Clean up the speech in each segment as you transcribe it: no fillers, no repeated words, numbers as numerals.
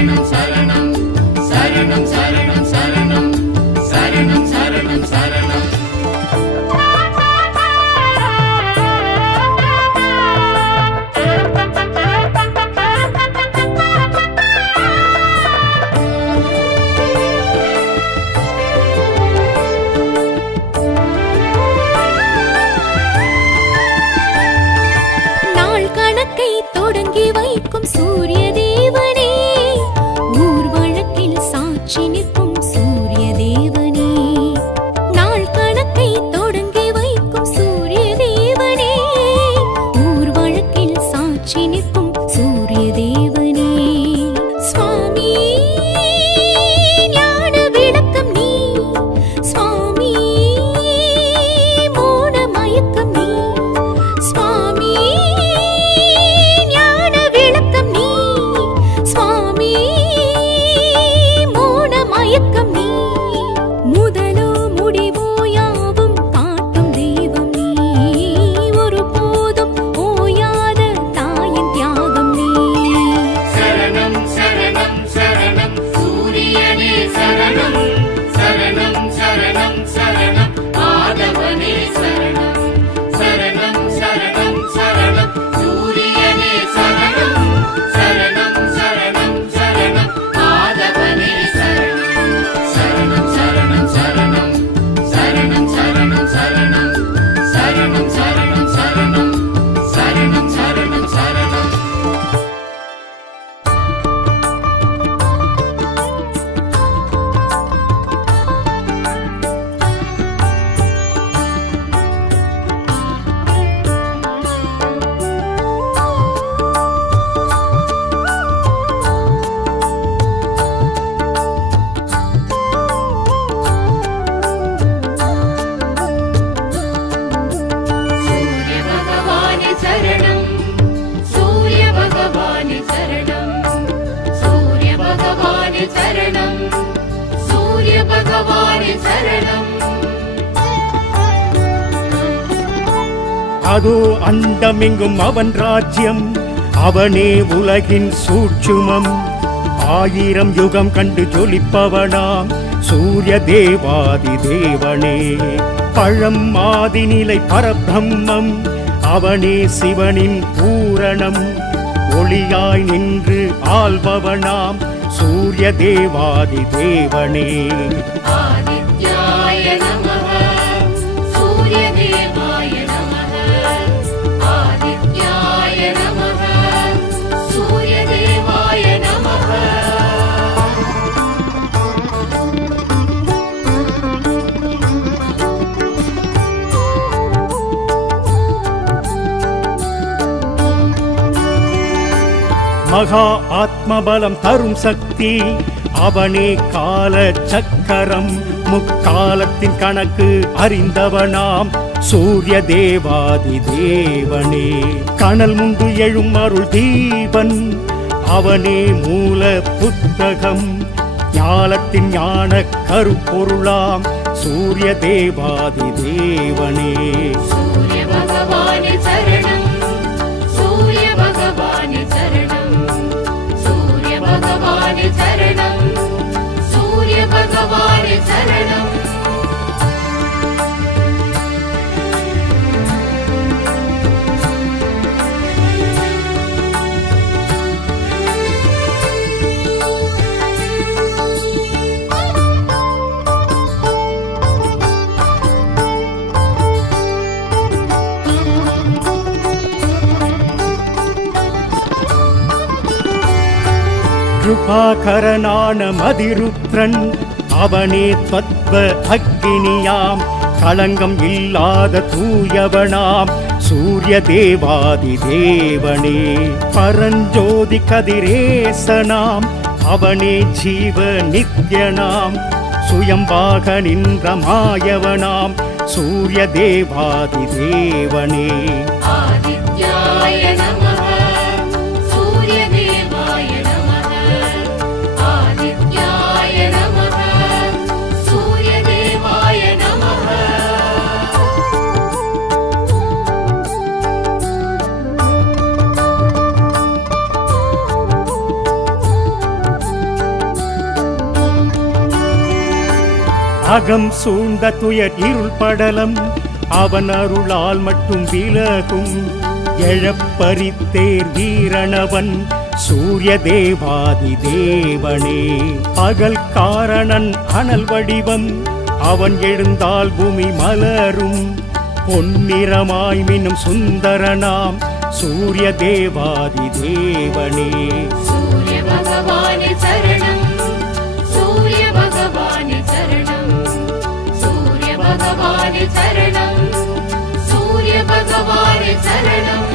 சரணம் சரணம் சரணம் சரணம் சரணம் சரணம் சரணம் சரணம். தொடங்கி வைக்கும் சூரிய தேவனே, ஊர் வழக்கில் சாட்சி நிற்கும் சூரிய தேவனே. நாள் கணக்கை தொடங்கி வைக்கும் சூரிய தேவனே, ஊர் வழக்கில் சாட்சி நிற்கும் சூரிய தேவனே. சுவாமி ஞான விளக்கம் நீ, சுவாமி மோன மயக்கம் நீ, சுவாமி மயக்கம் நீ. முதலோ முடிவோ யாவும் காட்டும் தெய்வம் நீ, ஒருபோதும் ஓயாத தாயின் தியாகம் நீ. சரணம் சரணம் சரணம் சூரியனே சரணம் சரணம் சரணம் சரணம் ஆதவனே சரணம் சரணம் சரணம் சரணம் சூரியனே சரணம் சரணம் சரணம் சரணம் ஆதவனே சரணம் சரணம் சரணம் சரணம் சரணம் சரணம் சரணம் சரணம் சரணம் சரணம் சரணம் சரணம் சரணம். சரணம் சூரிய பகவானே சரணம். அதோ அண்டமெங்கும் அவன் ராஜ்யம், அவனே உலகின் சூட்சுமம். 1000 யுகம் கண்டு ஜொலிப்பவனாம் சூரிய தேவாதி தேவனே. பழம் ஆதிநிலை பரபிரம்மம், அவனே சிவனின் பூரணம். ஒளியாய் நின்று ஆள்பவனாம் சூரிய தேவாதி தேவனே. ஆதித்யாய நமः சூரிய தேவாய நமः ஆதித்யாய நமः சூரிய தேவாய நமः. மகா ஆத்மபலம் தரும் சக்தி, அவனே கால சக்கரம். முக்காலத்தின் கணக்கு அறிந்தவனாம் சூரிய தேவாதி தேவனே. கனல் முண்டு எழும் அருள் தீபன், அவனே மூல புத்தகம். ஞானத்தின் ஞான கருப்பொருளாம் சூரிய தேவாதி தேவனே. சூரிய பகவானே சரணம் சூரிய பகவானே சரணம் சூரிய பகவானே சரணம் சூரிய பகவானே சரணம். கிருபாகரனான மதிருத்ரன், அவனே தத்வ அக்கினியாம். களங்கம் இல்லாத தூயவனாம் சூரிய தேவாதி தேவனே. பரஞ்சோதி கதிரேசனாம், அவனே ஜீவ நித்யனாம். சுயம்பாக நின்ற மாயவனாம் சூரிய தேவாதி தேவனே. ஆதித்யாய நமः சூரிய தேவாய நமः ஆதித்யாய நமः சூரிய தேவாய நமः. அகம் சூழ்ந்த துயர் இருள் படலம் அவன் அருளால் மட்டும் விலகும். எழப்பரித்தேர் வீரணவன் சூரிய தேவாதி தேவனே. பகல் காரணன் அனல் வடிவம் அவன் எழுந்தால் பூமி மலரும். பொன்னிறமாய் மின்னும் சுந்தரனாம் சூரிய தேவாதி தேவனே. சூரிய பகவானே சரணம், சூரிய பகவானே சரணம், சூரிய பகவானே சரணம், சூரிய பகவானே சரணம்.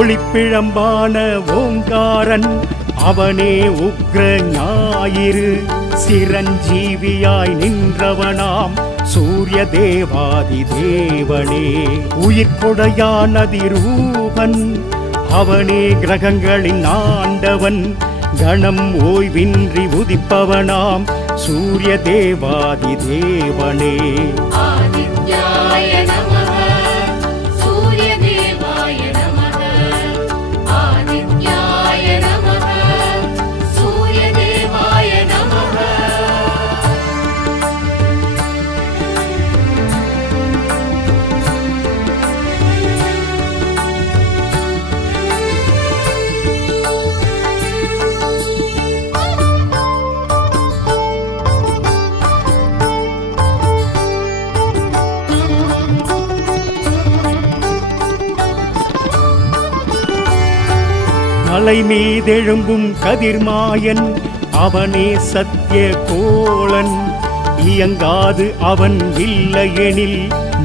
ஒளிப்பிழம்பான ஓங்காரன் அவனே உக்ர ஞாயிறு. சிரஞ்சீவியாய் நின்றவனாம் சூரிய தேவாதி தேவனே. உயிர்கொடையான் அதிரூபன் அவனே கிரகங்களின் ஆண்டவன். கணம் ஓய்வின்றி உதிப்பவனாம் சூரிய தேவாதி தேவனே. ஆதித்யாய நமः, சூரிய தேவாய நமः, ஆதித்யாய நமः, சூரிய தேவாய நமः. மலை மீதெழும்பும் கதிர்மாயன் அவனே சத்திய கோளன். இயங்காது அவன் இல்லையெனில்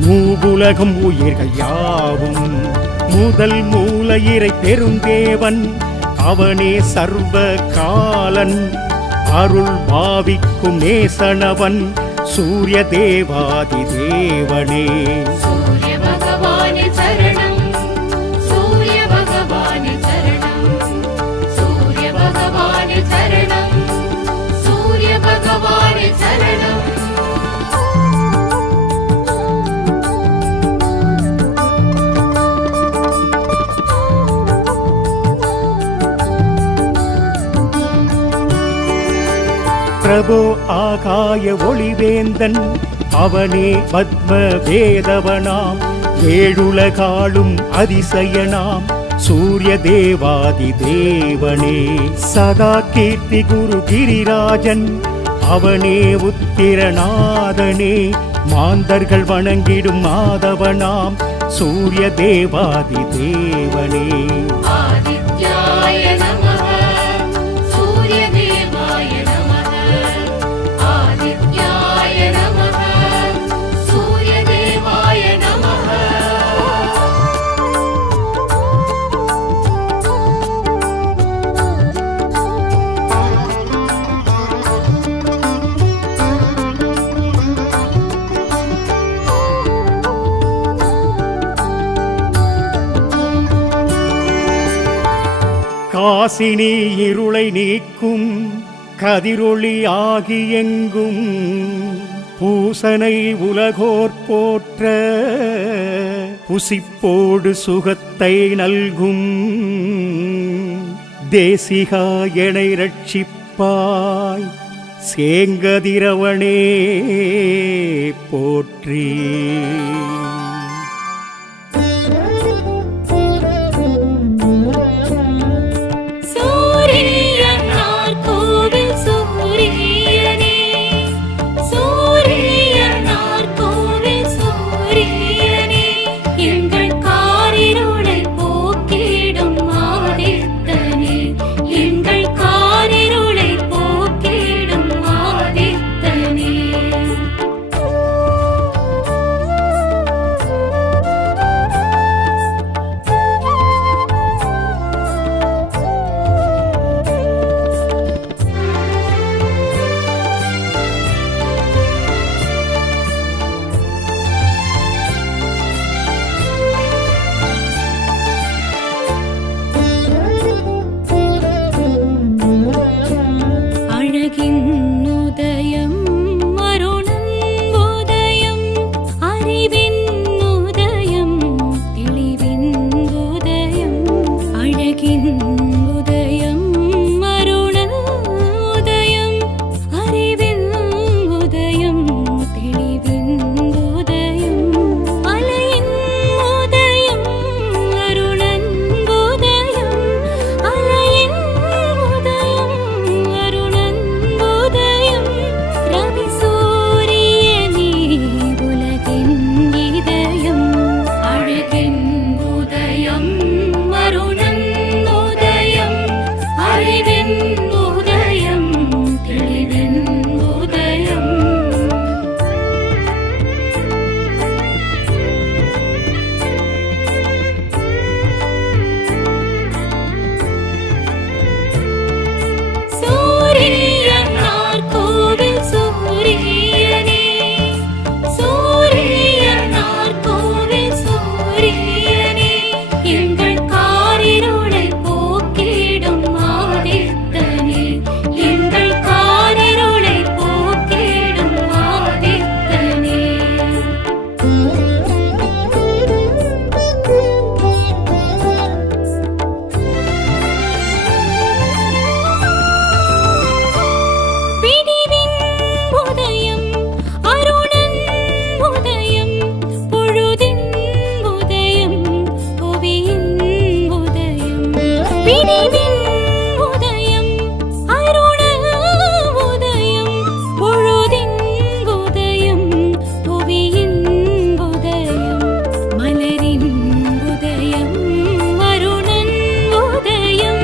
மூவுலகம் உயிர்கள் யாவும். முதல் மூலையிறை பெருந்தேவன் அவனே சர்வ காலன். அருள் பாவிக்கும் நேசனவன் சூரிய தேவாதி தேவனே. சூரிய பகவானே சரணம், சூரிய பகவானே சரணம், சூரிய பகவானே சரணம், சூரிய பகவானே சரணம். பிரபோ ஆகாய ஒளிவேந்தன் அவனே பத்ம வேதவனாம். ஏழுலகாளும் அதிசயனாம் சூரிய தேவாதி தேவனே. சதா கீர்த்தி குரு கிரிராஜன் அவனே உத்திரநாதனே. மாந்தர்கள் வணங்கிடும் மாதவனாம் சூரிய தேவாதி தேவனே. ஆதித்யாய நமः, சூரிய தேவாய நமः, ஆதித்யாய நமः, சூரிய தேவாய நமः. காசினி இருளை நீக்கும் கதிரொளி ஆகியெங்கும். பூசனை உலகோர் போற்ற புசிப்போடு சுகத்தை நல்கும். தேசிகா எனை ரட்சிப்பாய் சேங்கதிரவனே போற்றி. சூரியனார் கோவில் சூரியனே, சூரியனார் கோவில் சூரியனே. எங்கள் காரிருளை போக்கிடும் ஆதித்தனே, எங்கள் காரிருளை போக்கிடும் ஆதித்தனே. உதயம் அருண உதயம் அறிவின் உதயம் தெளிவின் உதயம் அலையின் உதயம் அருணன் உதயம் அலையின் உதயம் அருணன் உதயம் ரவி சூரியனே உலகின் இதயம் அழகின் உதயம் அருணன் உதயம் அறிவின் உதயம் தெளிவின் உதயம் சூரியனார் கோவில் சூரியனே சூரியனார் கோவில் சூரியனே எங்கள் காரிருளை போக்கிடும் ஆதித்தனே எங்கள் காரிருளை போக்கிடும் ஆதித்தனே பிடிவின் உதயம் அருணன் உதயம் பொழுதின் உதயம் புவியின் உதயம் பிடிவின் உதயம் அருணன் உதயம் பொழுதின் உதயம் புவியின் உதயம் மலரின் உதயம் அருணன் உதயம்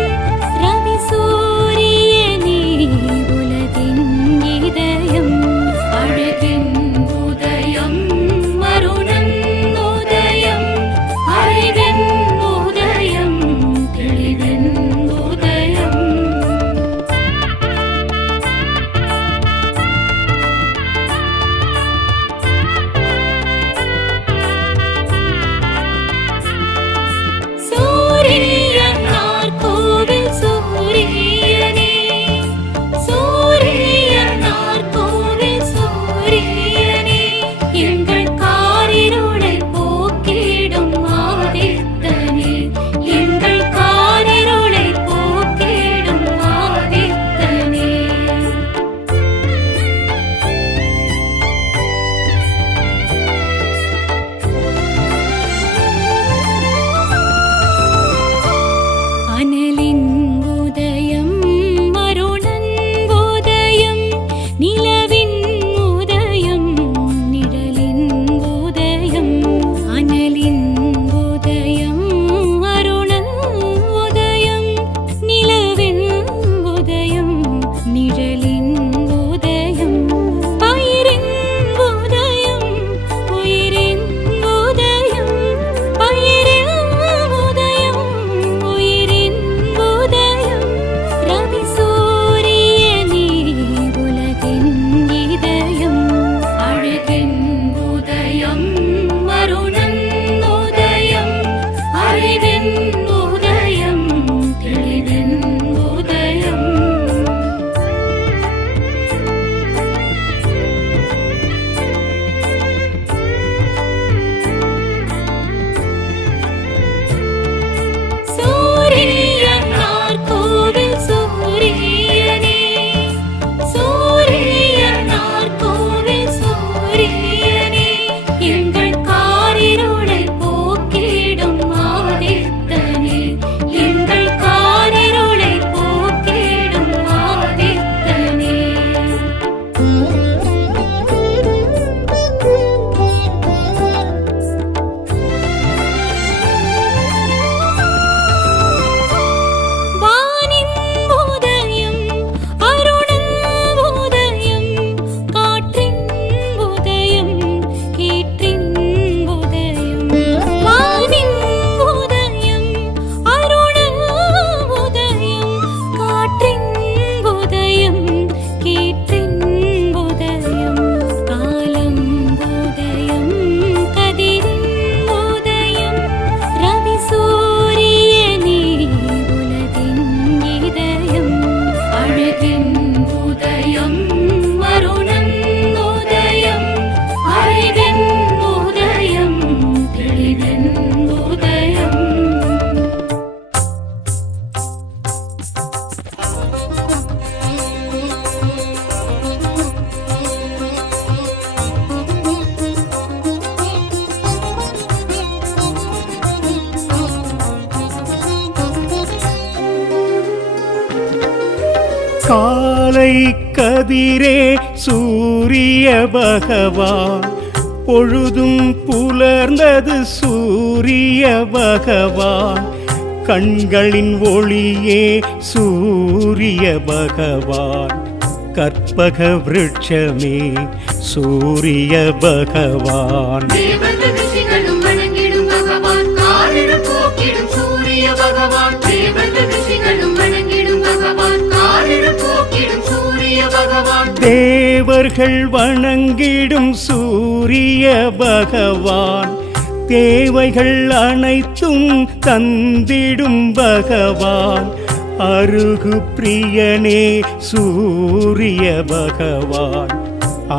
ரவி சூரியனே உலகின் இதயம் அழகின் உதயம் அருணன் உதயம் அறிவின் உதயம் தெளிவின் காலை கதிரே சூரிய பகவான், பொழுதும் புலர்ந்தது சூரிய பகவான், கண்களின் ஒளியே சூரிய பகவான், கற்பக விருட்சமே சூரிய பகவான். தேவர்கள் ரிஷிகளும் வணங்கிடும் பகவான், காரிருள் போக்கிடும் சூரிய பகவான். தேவர்கள் ரிஷிகளும் வணங்கிடும் பகவான், காரிருள் போக்கிடும் சூரிய பகவான். தேவர்கள் வணங்கிடும் சூரிய பகவான், தேவைகள் அனைத்தும் தந்திடும் பகவான், அருகு பிரியனே சூரிய பகவான்,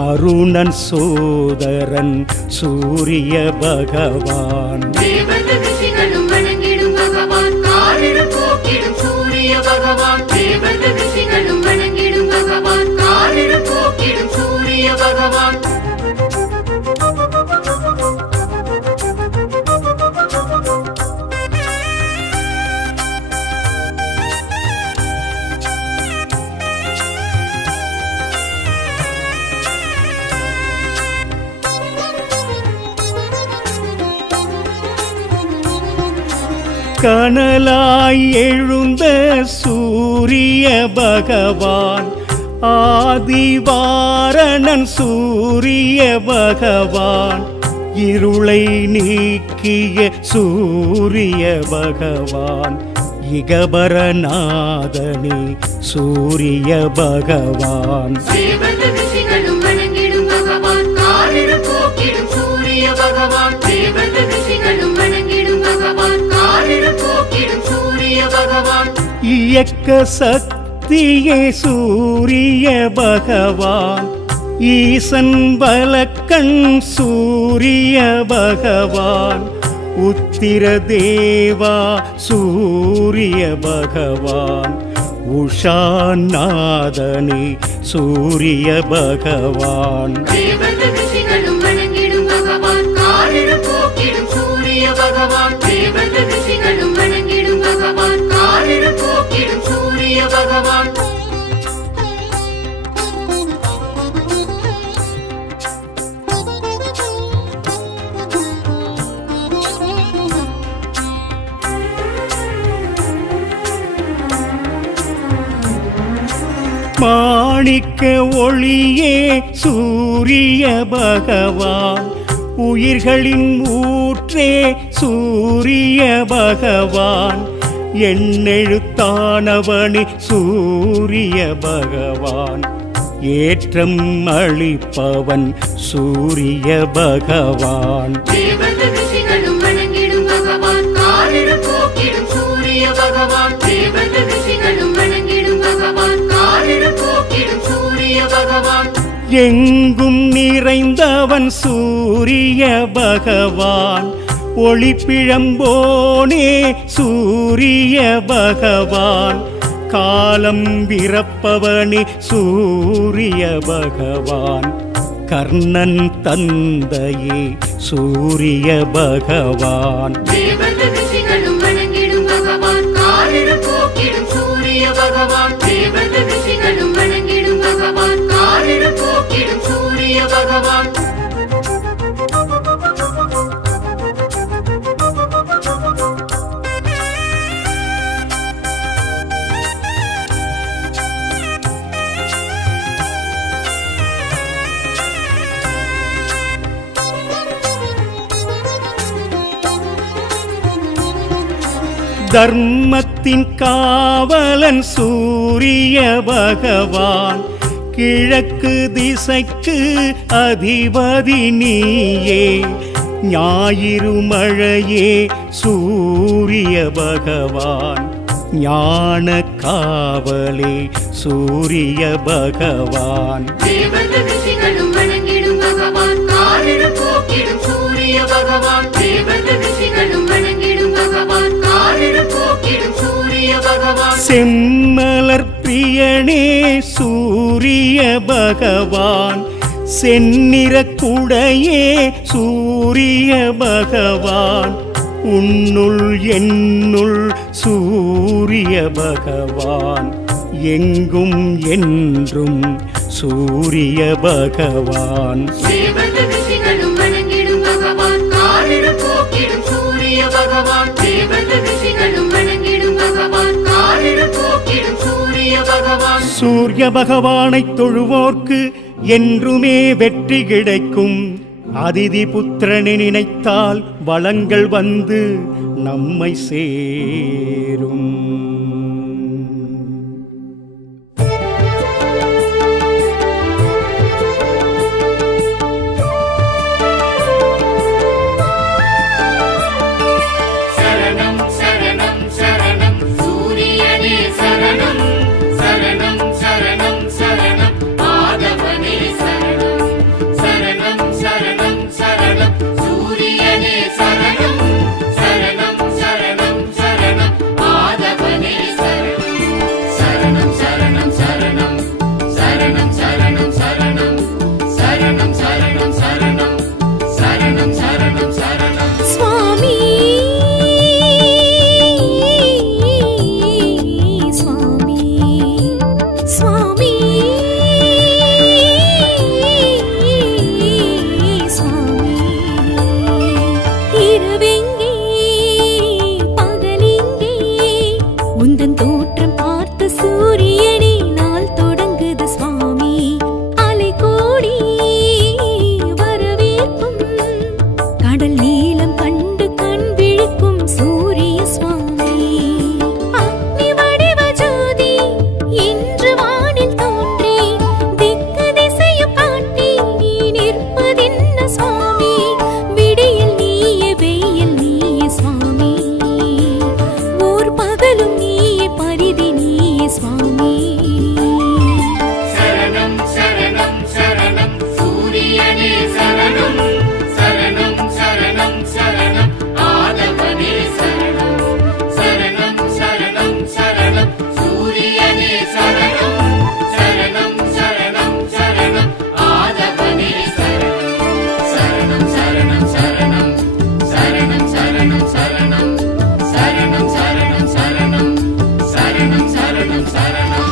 அருணன் சோதரன் சூரிய பகவான். தேவர்கள் ரிஷிகளும் வணங்கிடும் பகவான், காரிருள் போக்கிடும் சூரிய பகவான். தேவர்கள் ரிஷிகளும் வணங்கிடும் பகவான், காரிருள் போக்கிடும் சூரிய பகவான். கனலாய் எழுந்த சூரிய பகவான், ஆதிவாரணன் சூரிய பகவான், இருளை நீக்கிய சூரிய பகவான், இகபரநாதனே சூரிய பகவான். தேவர்கள் ரிஷிகளும் வணங்கிடும் பகவான், காரிருள் போக்கிடும் சூரிய பகவான். தேவர்கள் ரிஷிகளும் வணங்கிடும் பகவான், காரிருள் போக்கிடும் சூரிய பகவான். இயக்க சக்தியே சூரிய பகவான், ஈசன் பலக்கண் சூரிய பகவான், உத்திர தேவா சூரிய பகவான், உஷாநாதனே சூரிய பகவான். தேவர்கள் ரிஷிகளும் வணங்கிடும் பகவான், காரிருள் போக்கிடும் சூரிய பகவான். தேவர்கள் ரிஷிகளும் வணங்கிடும் பகவான், காரிருள் போக்கிடும் சூரிய பகவான். மாணிக்க ஒளியே சூரிய பகவான், உயிர்களின் ஊற்றே சூரிய பகவான், எண்ணெழுத்தானவனே சூரிய பகவான், ஏற்றம் அளிப்பவன் சூரிய பகவான். தேவர்கள் ரிஷிகளும் வணங்கிடும் பகவான், காரிருள் போக்கிடும் சூரிய பகவான். தேவர்கள் ரிஷிகளும் வணங்கிடும் பகவான், காரிருள் போக்கிடும் சூரிய பகவான். எங்கும் நிறைந்தவன் சூரிய பகவான், ஒளிப்பிழம்போனே சூரிய பகவான், காலம் பிறப்பவனே சூரிய பகவான், கர்ணன் தந்தையே சூரிய பகவான். தேவர்கள் ரிஷிகளும் வணங்கிடும் பகவான், காரிருள் போக்கிடும் சூரிய பகவான். தேவர்கள் ரிஷிகளும் வணங்கிடும் பகவான், காரிருள் போக்கிடும் சூரிய பகவான். தர்மத்தின் காவலன் சூரிய பகவான், கிழக்கு திசைக்கு அதிபதி நீயே, ஞாயிறு மழையே சூரிய பகவான், ஞான காவலே சூரிய பகவான். தேவர்கள் ரிஷிகளும் வணங்கிடும் பகவான், காரிருள் போக்கிடும் சூரிய பகவான். தேவர்கள் ரிஷிகளும் வணங்கிடும் பகவான், காரிருள் போக்கிடும் சூரிய பகவான். செம்மலர் பிரியனே சூரிய பகவான், செந்நிற குடையே சூரிய பகவான், உன்னுள் என்னுள் சூரிய பகவான், எங்கும் என்றும் சூரிய பகவான். தேவர்கள் ரிஷிகளும் வணங்கிடும் பகவான், காரிருள் போக்கிடும் சூரிய பகவான். தேவர்கள் ரிஷிகளும் வணங்கிடும் பகவான், காரிருள் போக்கிடும் சூரிய பகவான். சூரிய பகவானை தொழுவோர்க்கு என்றுமே வெற்றி கிடைக்கும். அதிதி புத்திரனை நினைத்தால் வளங்கள் வந்து நம்மை சேரும். சரணம் சரணம் சரணம் சூரியனே சரணம், சரணம் சரணம் சரணம் ஆதவனே சரணம். சரணம் சரணம் சரணம் சூரியனே சரணம், சரணம் சரணம் சரணம் ஆதவனே சரணம். சரணம் சரணம் சரணம் சரணம் சரணம் சரணம் சரணம் சரணம் சரணம் சரணம் சரணம் சரணம். சுவாமி சுவாமி சுவாமி சுவாமி. இரவெங்கே பகலெங்கே உந்தன் தோற்றம் பார்த்த சூரியனே நாள் தொடங்குது சுவாமி. அலை கோடி வரவேற்கும் கடல் நீளம் கண்டு கண் விழிக்கும் சூரிய சுவாமி. அக்னி வடிவ ஜோதி இன்று வானில் தோன்றி திக்கு திசையும் காட்டி நீ நிற்பதென்ன சுவாமி. விடியல் நீயே வெயில் நீயே சுவாமி, ஓர் பகலும் நீயே பரிதி நீயே சுவாமி. சரணம் சரணம் சரணம் சூரியனே சரணம், சரணம் சரணம் சரணம் ஆதவனே சரணம். சரணம் சரணம் சரணம் சூரியனே சரணம், சரணம் சரணம் சரணம் ஆதவனே சரணம். சரணம் சரணம் சரணம் சரணம் சரணம் சரணம் சரணம் சரணம் சரணம் சரணம் சரணம் சரணம்.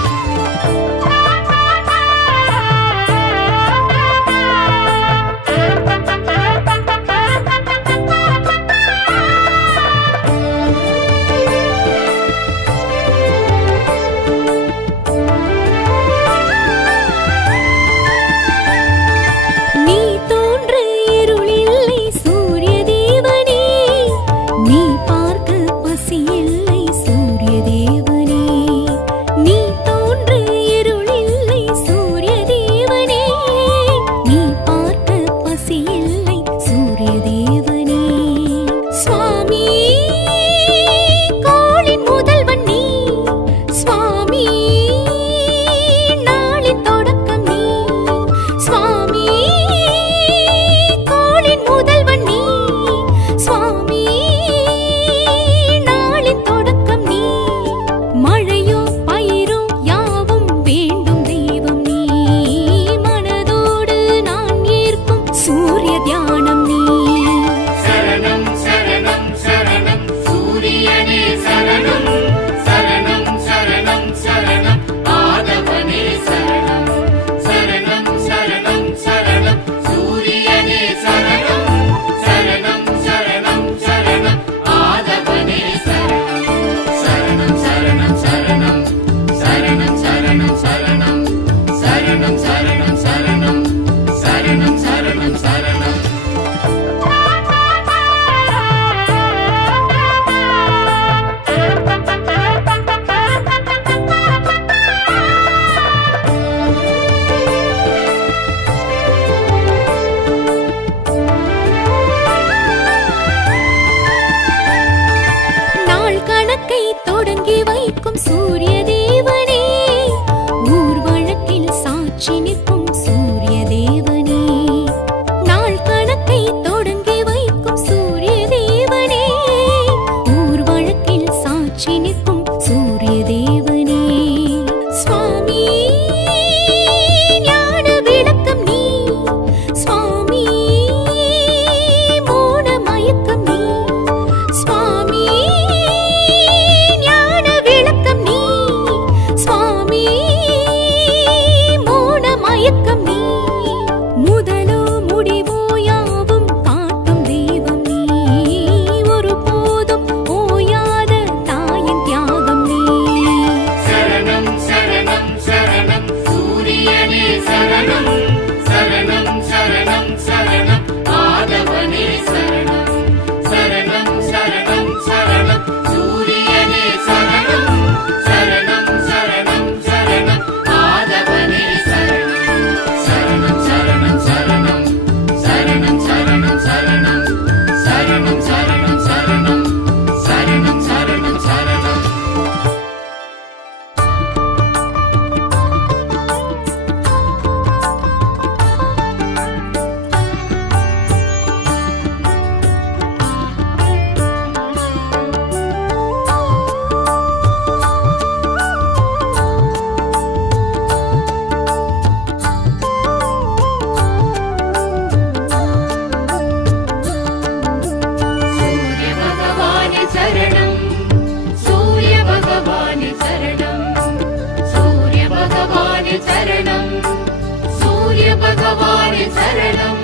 பகவானே சரணம்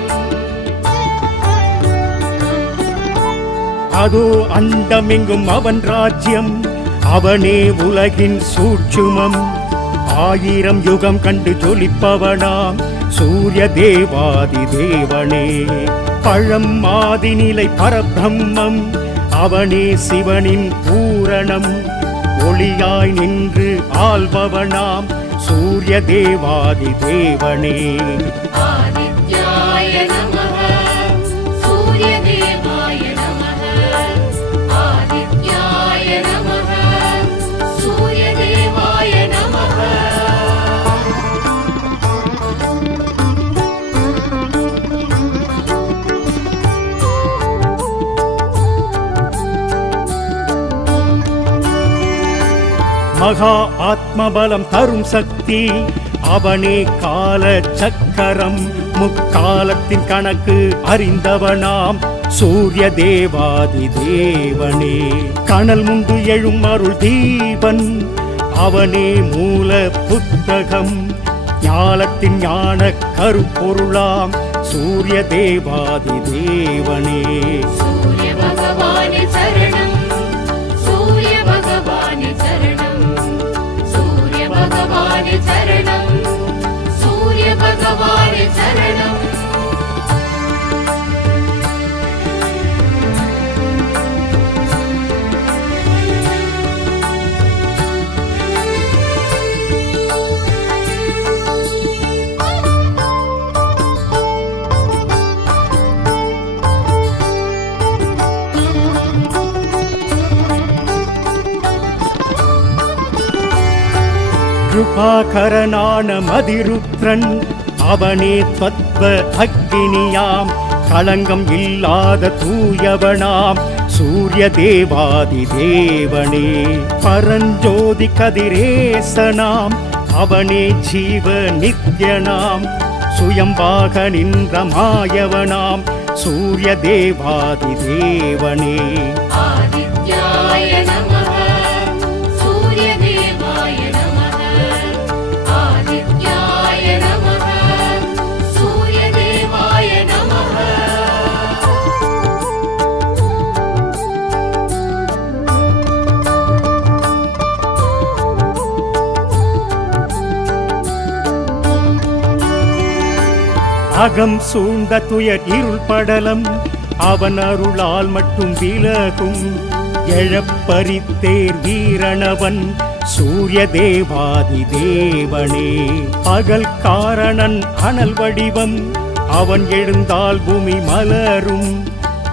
அதோ அண்டமெங்கும் அவன் ராஜ்யம், அவனே உலகின் சூட்சுமம். 1000 யுகம் கண்டு ஜொலிப்பவனாம் சூரிய தேவாதி தேவனே. பழம் மாதிநிலை பரபிரம்மம், அவனே சிவனின் பூரணம். ஒளியாய் நின்று ஆள்பவனாம் சூரிய தேவாதி தேவனே. ஆதித்யாய நமः சூரிய தேவாய நமः ஆதித்யாய நமः சூரிய தேவாய நமः மகா ஆத்மபலம் தரும் சக்தி, அவனே கால சக்கரம். முக்காலத்தின் கணக்கு அறிந்தவனாம் சூரிய தேவாதி தேவனே. கனல் முண்டு எழும் அருள் தீபன், அவனே மூல புத்தகம். ஞானத்தின் ஞான கருப்பொருளாம் சூரிய தேவாதி தேவனே. சூரிய பகவானே சரணம் சூரிய பகவானே சரணம் சூரிய பகவானே சரணம் சூரிய பகவானே சரணம் கிருபாகரனான மதிருத்ரன், அவனே தத்வ அக்னியாம். களங்கம் இல்லாத தூயவனாம் சூரிய தேவாதி தேவனே. பரஞ்சோதி கதிரேசனாம், அவனே ஜீவ நித்யனாம். சுயம்பாக நின்ற மாயவனாம் சூரிய தேவாதி தேவனே. ஆதித்யாய நமः சூரிய தேவாய நமः ஆதித்யாய நமः சூரிய தேவாய நமः அகம் சூழ்ந்த துயர் இருள் படலம், அவன் அருளால் மட்டும் விலகும். எழப்பரித்தேர் வீரணவன் சூரிய தேவாதி தேவனே. பகல் காரணன் அனல் வடிவம், அவன் எழுந்தால் பூமி மலரும்.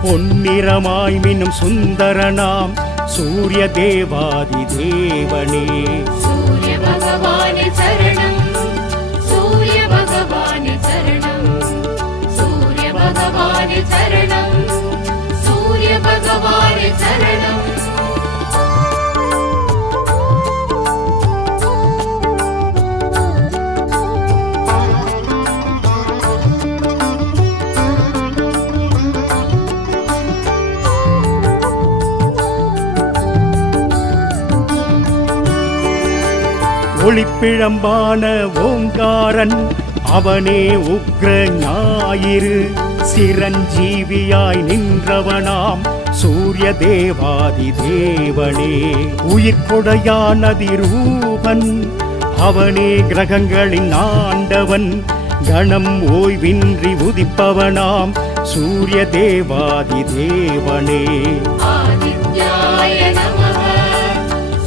பொன்னிறமாய் மின்னும் சுந்தரனாம் சூரிய தேவாதி தேவனே. சூரிய பகவானே சரணம் சூரிய பகவானே சரணம் சூரிய பகவானே சரணம் சூரிய பகவானே சரணம் ஒளிப்பிழம்பான ஓங்காரன், அவனே உக்ர ஞாயிறு. சிரஞ்சீவியாய் நின்றவனாம் சூரிய தேவாதி தேவனே. உயிர்கொடையான் அதிரூபன், அவனே கிரகங்களின் ஆண்டவன். கணம் ஓய்வின்றி உதிப்பவனாம் சூரிய தேவாதி தேவனே. ஆதித்யாய நமः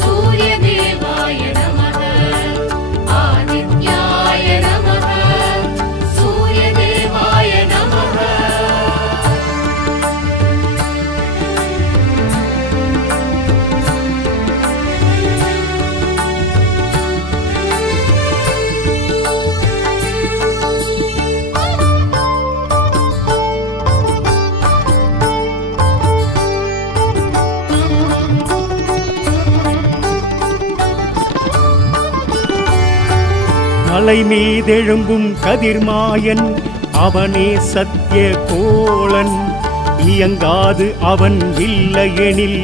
சூரிய தேவாய நமः ஆதித்யாய நமः சூரிய தேவாய நமः மலை மீதெழும்பும் கதிர்மாயன், அவனே சத்திய கோளன். இயங்காது அவன் இல்லையெனில்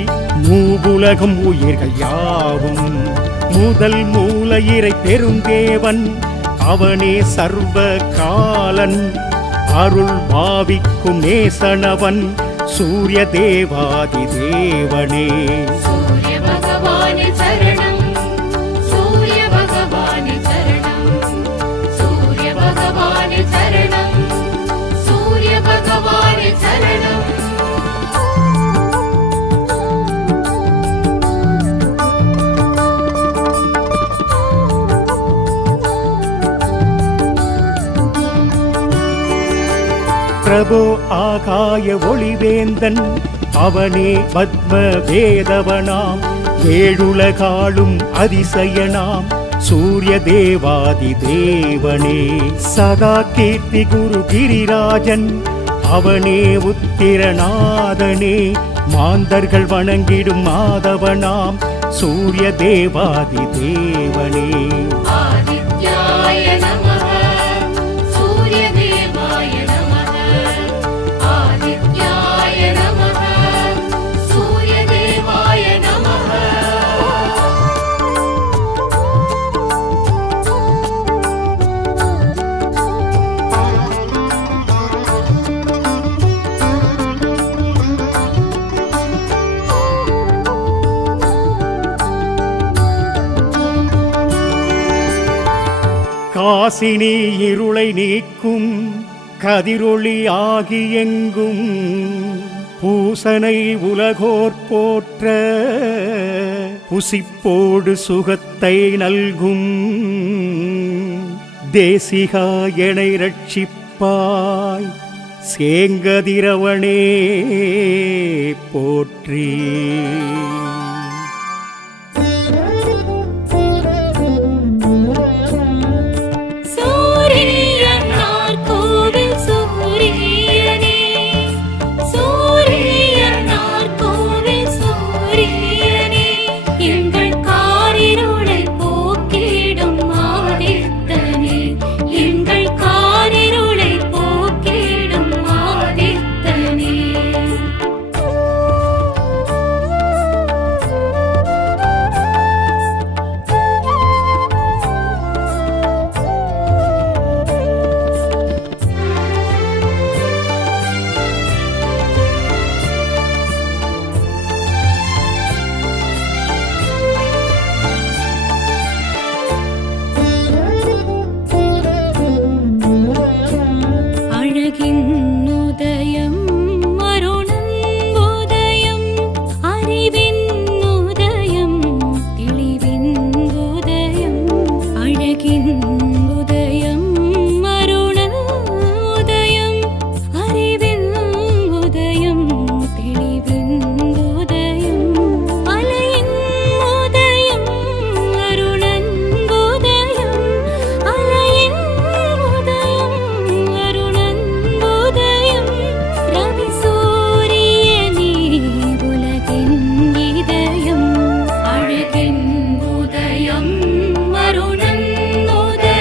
மூவுலகும் உயிர்கள் யாவும். முதல் மூல இறை பெருந்தேவன், அவனே சர்வ காலன் அருள் பாவிக்கும் நேசனவன் சூரிய தேவாதி தேவனே சூரிய பகவானே சரணம் சூரிய பகவானே சரணம் சூரிய பகவானே சரணம் சூரிய பகவானே சரணம் பிரபு ஆகாய ஒளிவேந்தன் அவனே பத்ம வேதவனாம் ஏழுலகாளும் அதிசயனாம் சூரிய தேவாதி தேவனே சதா கீர்த்தி குரு கிரிராஜன் அவனே உத்திரநாதனே மாந்தர்கள் வணங்கிடும் மாதவனாம் சூரிய தேவாதி தேவனே ஆதித்யாய நமः சூரிய தேவாய நமः ஆதித்யாய நமः சூரிய தேவாய நமः காசினி இருளை நீக்கும் கதிரொளி ஆகி எங்கும் பூசனை உலகோர் போற்ற புசிப்போடு சுகத்தை நல்கும் தேசிகா எனை ரட்சிப்பாய் சேங்கதிரவனே போற்றி சூரியனார் கோவில் சூரியனே சூரியனார் கோவில் சூரியனே எங்கள் காரிருளை போக்கிடும் ஆதித்தனே எங்கள் காரிருளை போக்கிடும் ஆதித்தனே அழகின் உதயம் அருணன் உதயம் அறிவின் உதயம் தெளிவின் உதயம் அழகின் உதயம் அருணன் உதயம் அறிவின் உதயம் தெளிவின் உதயம் அலையின் உதயம் அருணன் உதயம் அலையின் உதயம் அருணன் உதயம் ரவி சூரியனே உலகின் இதயம் அழகின் உதயம் அருணன் உதயம்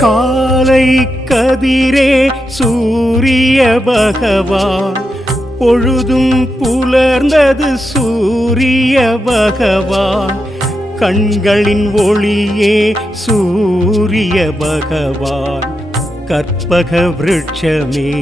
காலை கதிரே சூரிய பகவான், பொழுதும் புலர்ந்தது சூரிய பகவான், கண்களின் ஒளியே சூரிய பகவான், கற்பக விருட்சமே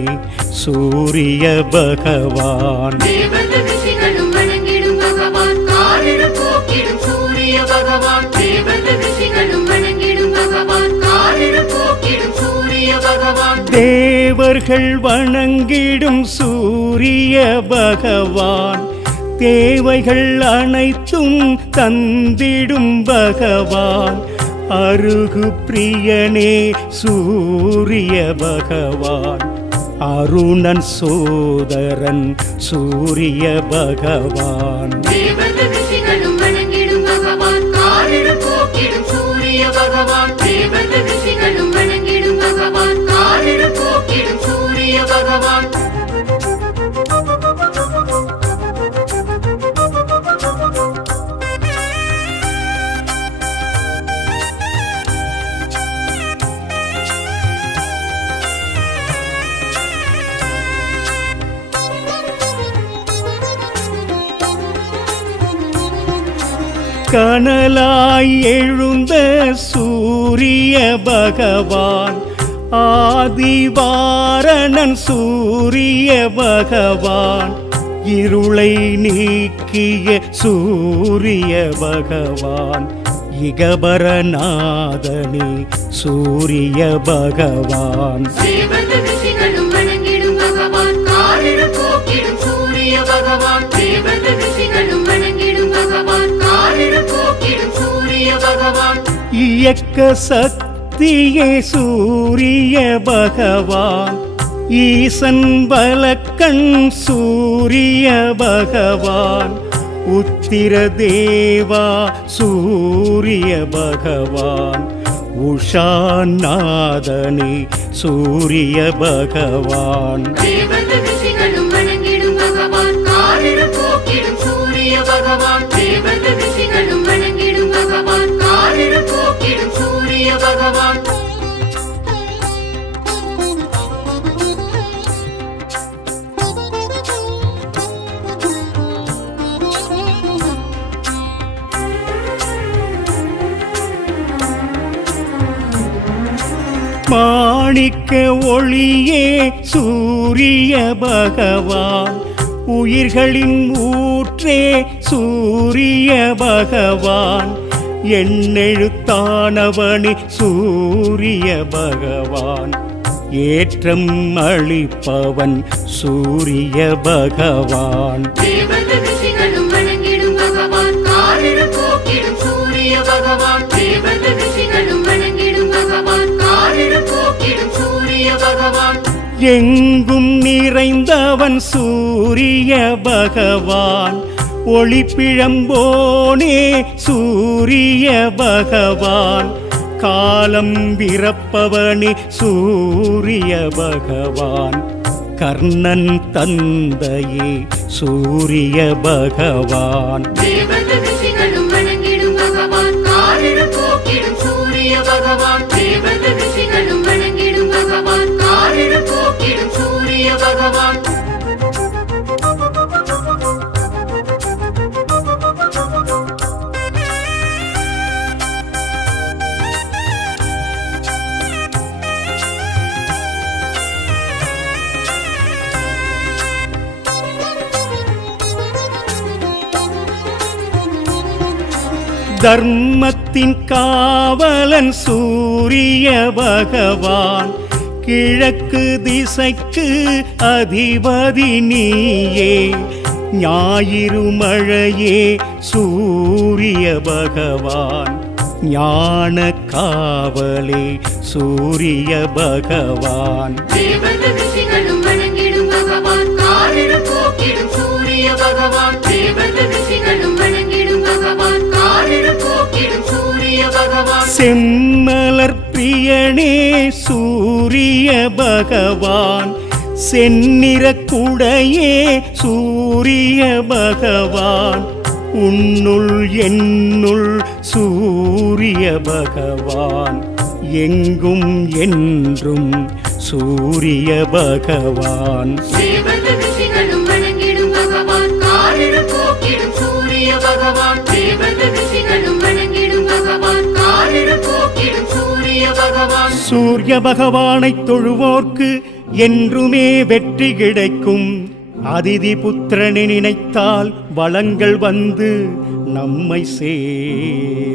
சூரிய பகவான். தேவர்கள் ரிஷிகளும் வணங்கிடும் பகவான், காரிருள் போக்கிடும் சூரிய பகவான். தேவர்கள் ரிஷிகளும் வணங்கிடும் பகவான், காரிருள் போக்கிடும் சூரிய பகவான். தேவர்கள் வணங்கிடும் சூரிய பகவான், தேவைகள் அனைத்தும் தந்திடும் பகவான், அருகு பிரியனே சூரிய பகவான், அருணன் சோதரன் சூரிய பகவான். தேவர்கள் ரிஷிகளும் வணங்கிடும் பகவான், காரிருள் போக்கிடும் சூரிய பகவான். தேவர்கள் ரிஷிகளும் வணங்கிடும் பகவான், காரிருள் போக்கிடும் சூரிய பகவான். கனலாய் எழுந்த சூரிய பகவான், ஆதிவாரணன் சூரிய பகவான், இருளை நீக்கிய சூரிய பகவான், இகபரநாதனே சூரிய பகவான். தேவர்கள் ரிஷிகளும் வணங்கிடும் பகவான், காரிருள் போக்கிடும் சூரிய பகவான். தேவர்கள் ரிஷிகளும் வணங்கிடும் பகவான், காரிருள் போக்கிடும் சூரிய பகவான். இயக்க சக்தியே சூரிய பகவான், ஈசன் பலக்கண் சூரிய பகவான், உத்திர தேவா சூரிய பகவான், உஷாநாதனே சூரிய பகவான். தேவர்கள் ரிஷிகளும் வணங்கிடும் பகவான், காரிருள் போக்கிடும் சூரிய பகவான். தேவர்கள் ரிஷிகளும் வணங்கிடும் பகவான், காரிருள் போக்கிடும் சூரிய பகவான். மாணிக்க ஒளியே சூரிய பகவான், உயிர்களின் ஊற்றே சூரிய பகவான், எண்ணெழுத்தானவனே சூரிய பகவான், ஏற்றம் அளிப்பவன் சூரிய பகவான். தேவர்கள் ரிஷிகளும் வணங்கிடும் பகவான், காரிருள் போக்கிடும் சூரிய பகவான். தேவர்கள் ரிஷிகளும் வணங்கிடும் பகவான், காரிருள் போக்கிடும் சூரிய பகவான். எங்கும் நிறைந்தவன் சூரிய பகவான், ஒளிப்பிழம்போனே சூரிய பகவான், காலம் விரப்பவனே சூரிய பகவான், கர்ணன் தந்தையே சூரிய பகவான். தேவர்கள் ரிஷிகளும் வணங்கிடும் பகவான், காரிருள் போக்கிடும் சூரிய பகவான். தேவர்கள் ரிஷிகளும் வணங்கிடும் பகவான், காரிருள் போக்கிடும் சூரிய பகவான். தர்மத்தின் காவலன் சூரிய பகவான், கிழக்கு திசைக்கு அதிபதி நீயே, ஞாயிறு மழையே சூரிய பகவான், ஞான காவலே சூரிய பகவான். தேவர்கள் ரிஷிகளும் வணங்கிடும் பகவான், காரிருள் போக்கிடும் சூரிய பகவான். தேவர்கள் ரிஷிகளும் வணங்கிடும் பகவான், காரிருள் போக்கிடும் சூரிய பகவான். செம்மலர் பிரியனே சூரிய பகவான், செந்நிற குடையே சூரிய பகவான், உன்னுள் என்னுள் சூரிய பகவான், எங்கும் என்றும் சூரிய பகவான். தேவர்கள் ரிஷிகளும் வணங்கிடும் பகவான் காரிரு போக்கிடும் சூரிய பகவான். தேவர்கள் ரிஷிகளும் வணங்கிடும் பகவான் காரிரு போக்கிடும் சூரிய பகவான். சூரிய பகவானை தொழுவோர்க்கு என்றுமே வெற்றி கிடைக்கும். அதிதி புத்திரனை நினைத்தால் வளங்கள் வந்து நம்மை சேரும்.